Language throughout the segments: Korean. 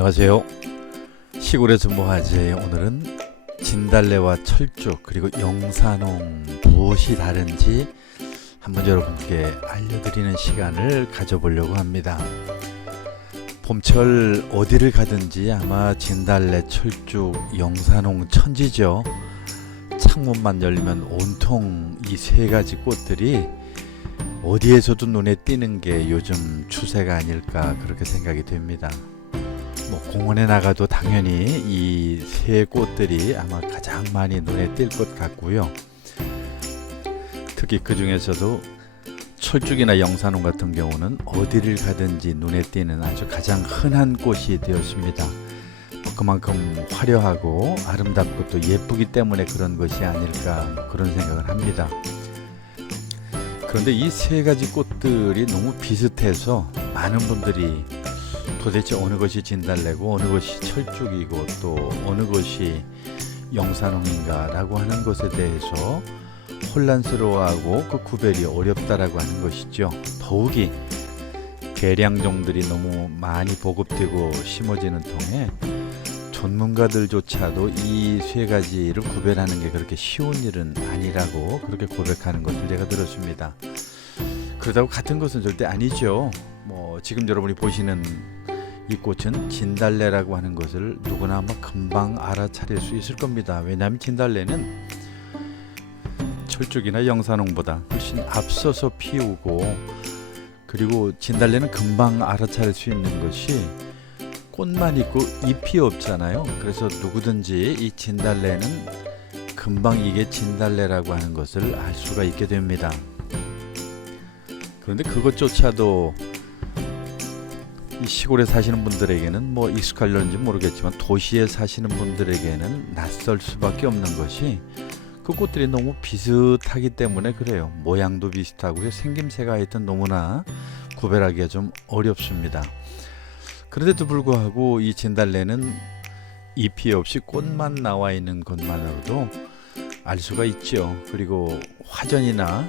안녕하세요. 시골에서 뭐하지? 오늘은 진달래와 철쭉 그리고 영산홍 무엇이 다른지 한번 여러분께 알려드리는 시간을 가져보려고 합니다. 봄철 어디를 가든지 아마 진달래, 철쭉, 영산홍 천지죠. 창문만 열리면 온통 이 세 가지 꽃들이 어디에서도 눈에 띄는 게 요즘 추세가 아닐까 그렇게 생각이 됩니다. 공원에 나가도 당연히 이 세 꽃들이 아마 가장 많이 눈에 띌 것 같고요. 특히 그 중에서도 철쭉이나 영산홍 같은 경우는 어디를 가든지 눈에 띄는 아주 가장 흔한 꽃이 되었습니다. 그만큼 화려하고 아름답고 또 예쁘기 때문에 그런 것이 아닐까 그런 생각을 합니다. 그런데 이 세 가지 꽃들이 너무 비슷해서 많은 분들이 도대체 어느 것이 진달래고 어느 것이 철쭉이고 또 어느 것이 영산홍인가 라고 하는 것에 대해서 혼란스러워하고 그 구별이 어렵다라고 하는 것이죠. 더욱이 계량종들이 너무 많이 보급되고 심어지는 통에 전문가들조차도 이 세 가지를 구별하는 게 그렇게 쉬운 일은 아니라고 그렇게 고백하는 것을 제가 들었습니다. 그렇다고 같은 것은 절대 아니죠. 지금 여러분이 보시는 이 꽃은 진달래라고 하는 것을 누구나 아마 금방 알아차릴 수 있을 겁니다. 왜냐하면 진달래는 철쭉이나 영산홍보다 훨씬 앞서서 피우고, 그리고 진달래는 금방 알아차릴 수 있는 것이 꽃만 있고 잎이 없잖아요. 그래서 누구든지 이 진달래는 금방 이게 진달래라고 하는 것을 알 수가 있게 됩니다. 그런데 그것조차도 이 시골에 사시는 분들에게는 익숙할런지 모르겠지만 도시에 사시는 분들에게는 낯설 수밖에 없는 것이 그 꽃들이 너무 비슷하기 때문에 그래요. 모양도 비슷하고 생김새가 하여튼 너무나 구별하기가 좀 어렵습니다. 그런데도 불구하고 이 진달래는 잎이 없이 꽃만 나와 있는 것만으로도 알 수가 있죠. 그리고 화전이나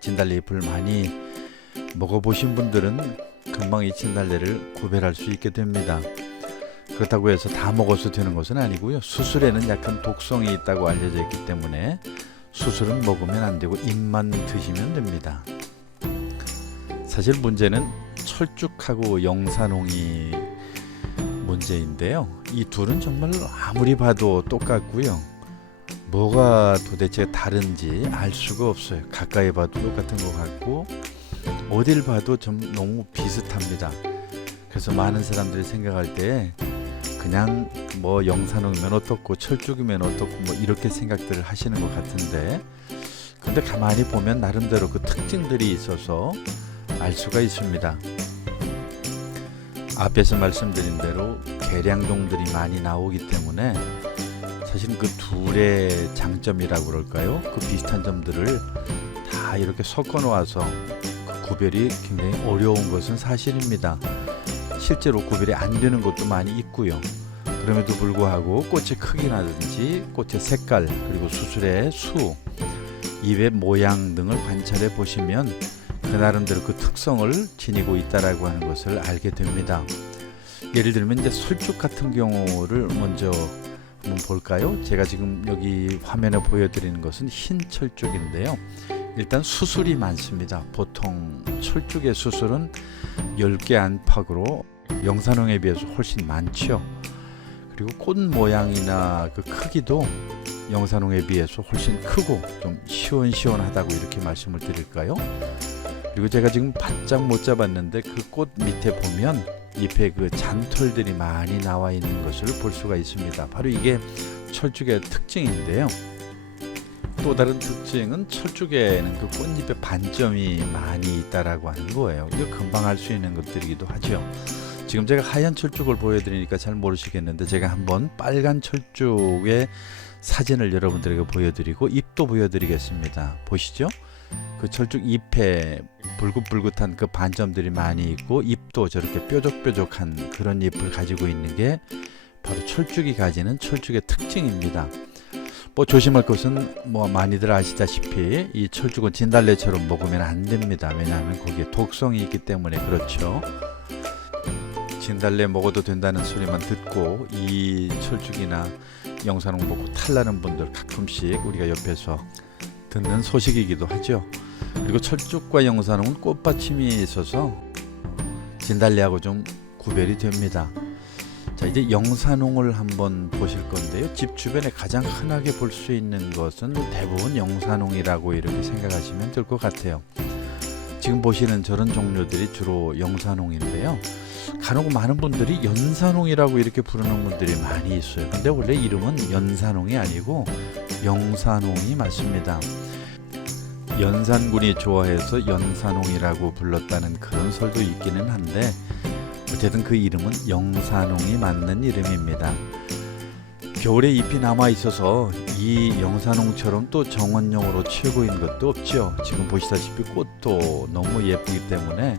진달래 잎을 많이 먹어보신 분들은 금방 이 진달래를 구별할 수 있게 됩니다. 그렇다고 해서 다 먹어서 되는 것은 아니고요. 수술에는 약간 독성이 있다고 알려져 있기 때문에 수술은 먹으면 안 되고 잎만 드시면 됩니다. 사실 문제는 철쭉하고 영산홍이 문제인데요. 이 둘은 정말 아무리 봐도 똑같고요. 뭐가 도대체 다른지 알 수가 없어요. 가까이 봐도 똑같은 것 같고 어딜 봐도 좀 너무 비슷합니다. 그래서 많은 사람들이 생각할 때 그냥 영산홍이면 어떻고 철쭉이면 어떻고 이렇게 생각들을 하시는 것 같은데, 근데 가만히 보면 나름대로 그 특징들이 있어서 알 수가 있습니다. 앞에서 말씀드린 대로 계량종들이 많이 나오기 때문에 사실은 그 둘의 장점이라고 그럴까요? 그 비슷한 점들을 다 이렇게 섞어 놓아서 구별이 굉장히 어려운 것은 사실입니다. 실제로 구별이 안 되는 것도 많이 있고요. 그럼에도 불구하고 꽃의 크기라든지 꽃의 색깔, 그리고 수술의 수, 잎의 모양 등을 관찰해 보시면 그 나름대로 그 특성을 지니고 있다라고 하는 것을 알게 됩니다. 예를 들면 이제 철쭉 같은 경우를 먼저 한번 볼까요? 제가 지금 여기 화면에 보여드리는 것은 흰 철쭉인데요. 일단 수술이 많습니다. 보통 철쭉의 수술은 10개 안팎으로 영산홍에 비해서 훨씬 많죠. 그리고 꽃 모양이나 그 크기도 영산홍에 비해서 훨씬 크고 좀 시원시원하다고 이렇게 말씀을 드릴까요? 그리고 제가 지금 바짝 못 잡았는데 그 꽃 밑에 보면 잎에 그 잔털들이 많이 나와 있는 것을 볼 수가 있습니다. 바로 이게 철쭉의 특징인데요. 또 다른 특징은 철쭉에는 그 꽃잎의 반점이 많이 있다라고 하는 거예요. 이거 금방 알 수 있는 것들이기도 하죠. 지금 제가 하얀 철쭉을 보여드리니까 잘 모르시겠는데 제가 한번 빨간 철쭉의 사진을 여러분들에게 보여드리고 잎도 보여드리겠습니다. 보시죠. 그 철쭉 잎에 불긋불긋한 그 반점들이 많이 있고 잎도 저렇게 뾰족뾰족한 그런 잎을 가지고 있는 게 바로 철쭉이 가지는 철쭉의 특징입니다. 조심할 것은 많이들 아시다시피 이 철쭉은 진달래처럼 먹으면 안 됩니다. 왜냐하면 거기에 독성이 있기 때문에 그렇죠. 진달래 먹어도 된다는 소리만 듣고 이 철쭉이나 영산홍 보고 탈나는 분들 가끔씩 우리가 옆에서 듣는 소식이기도 하죠. 그리고 철쭉과 영산홍은 꽃받침이 있어서 진달래하고 좀 구별이 됩니다. 자, 이제 영산홍을 한번 보실 건데요. 집 주변에 가장 흔하게 볼 수 있는 것은 대부분 영산홍이라고 이렇게 생각하시면 될 것 같아요. 지금 보시는 저런 종류들이 주로 영산홍인데요. 간혹 많은 분들이 연산홍이라고 이렇게 부르는 분들이 많이 있어요. 근데 원래 이름은 연산홍이 아니고 영산홍이 맞습니다. 연산군이 좋아해서 연산홍이라고 불렀다는 그런 설도 있기는 한데 어쨌든 그 이름은 영산홍이 맞는 이름입니다. 겨울에 잎이 남아 있어서 이 영산홍처럼 또 정원용으로 최고인 것도 없죠. 지금 보시다시피 꽃도 너무 예쁘기 때문에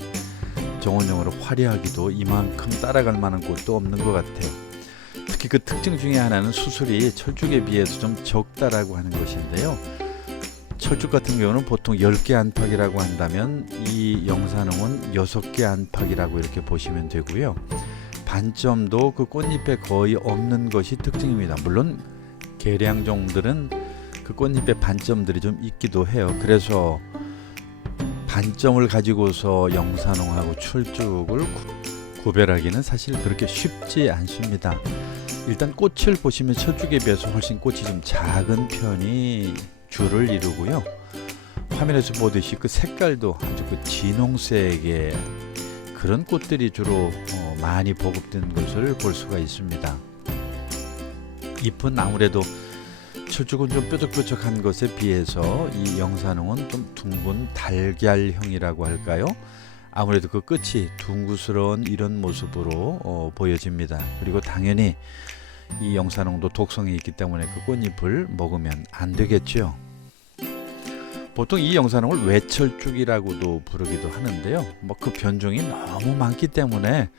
정원용으로 화려하기도 이만큼 따라갈 만한 꽃도 없는 것 같아요. 특히 그 특징 중에 하나는 수술이 철쭉에 비해서 좀 적다라고 하는 것인데요. 철쭉 같은 경우는 보통 10개 안팎이라고 한다면 이 영산홍은 6개 안팎이라고 이렇게 보시면 되고요. 반점도 그 꽃잎에 거의 없는 것이 특징입니다. 물론 계량종들은 그 꽃잎에 반점들이 좀 있기도 해요. 그래서 반점을 가지고서 영산홍하고 철쭉을 구별하기는 사실 그렇게 쉽지 않습니다. 일단 꽃을 보시면 철쭉에 비해서 훨씬 꽃이 좀 작은 편이 주를 이루고요. 화면에서 보듯이 그 색깔도 아주 그 진홍색의 그런 꽃들이 주로 많이 보급된 것을 볼 수가 있습니다. 잎은 아무래도 철쭉은 좀 뾰족뾰족한 것에 비해서 이 영산홍은 좀 둥근 달걀형이라고 할까요? 아무래도 그 끝이 둥그스러운 이런 모습으로 보여집니다. 그리고 당연히 이 영산홍도 독성이 있기 때문에 그 꽃잎을 먹으면 안 되겠죠. 보통 이 영산홍을 외철쭉이라고도 부르기도 하는데요. 뭐 그 변종이 너무 많기 때문에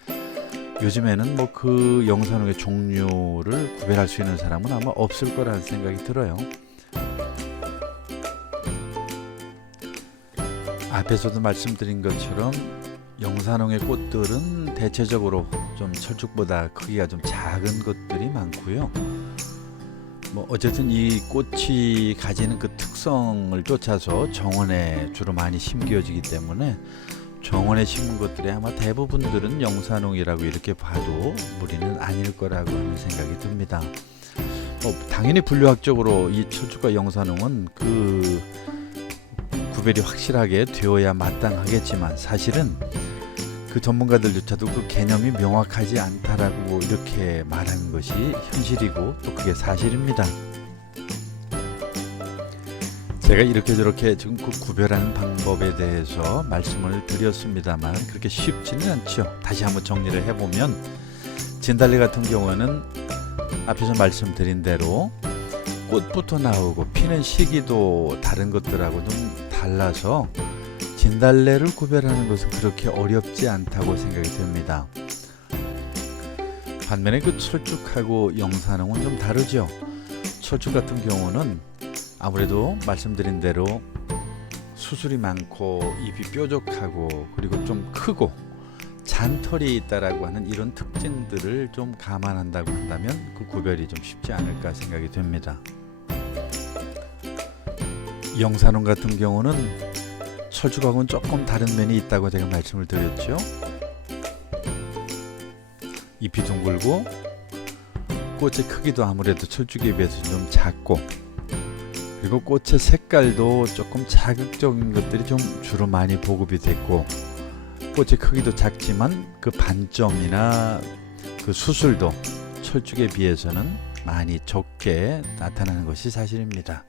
요즘에는 뭐 그 영산홍의 종류를 구별할 수 있는 사람은 아마 없을 거라는 생각이 들어요. 앞에서도 말씀드린 것처럼 영산홍의 꽃들은 대체적으로 좀 철쭉보다 크기가 좀 작은 것들이 많고요. 뭐 어쨌든 이 꽃이 가지는 그 특성을 쫓아서 정원에 주로 많이 심겨지기 때문에 정원에 심은 것들이 아마 대부분들은 영산홍이라고 이렇게 봐도 무리는 아닐 거라고 하는 생각이 듭니다. 당연히 분류학적으로 이 철쭉과 영산홍은 그 구별이 확실하게 되어야 마땅하겠지만 사실은 그 전문가들조차도 그 개념이 명확하지 않다라고 이렇게 말하는 것이 현실이고 또 그게 사실입니다. 제가 이렇게 저렇게 지금 그 구별하는 방법에 대해서 말씀을 드렸습니다만 그렇게 쉽지는 않죠. 다시 한번 정리를 해보면 진달래 같은 경우는 앞에서 말씀드린 대로 꽃부터 나오고 피는 시기도 다른 것들하고 좀 달라서 진달래를 구별하는 것은 그렇게 어렵지 않다고 생각이 됩니다. 반면에 그 철쭉하고 영산홍은 좀 다르죠. 철쭉 같은 경우는 아무래도 말씀드린 대로 수술이 많고 잎이 뾰족하고 그리고 좀 크고 잔털이 있다라고 하는 이런 특징들을 좀 감안한다고 한다면 그 구별이 좀 쉽지 않을까 생각이 됩니다. 영산홍 같은 경우는 철쭉하고는 조금 다른 면이 있다고 제가 말씀을 드렸죠. 잎이 둥글고 꽃의 크기도 아무래도 철쭉에 비해서 좀 작고 그리고 꽃의 색깔도 조금 자극적인 것들이 좀 주로 많이 보급이 됐고 꽃의 크기도 작지만 그 반점이나 그 수술도 철쭉에 비해서는 많이 적게 나타나는 것이 사실입니다.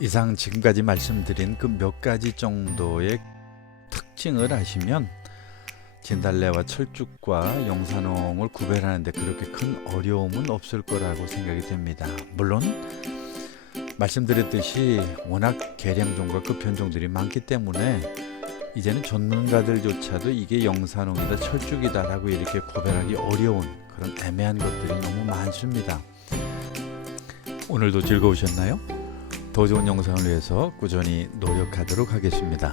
이상 지금까지 말씀드린 그 몇 가지 정도의 특징을 아시면 진달래와 철쭉과 영산홍을 구별하는데 그렇게 큰 어려움은 없을 거라고 생각이 됩니다. 물론 말씀드렸듯이 워낙 계량종과 그 변종들이 많기 때문에 이제는 전문가들조차도 이게 영산홍이다 철쭉이다 라고 이렇게 구별하기 어려운 그런 애매한 것들이 너무 많습니다. 오늘도 즐거우셨나요? 더 좋은 영상을 위해서 꾸준히 노력하도록 하겠습니다.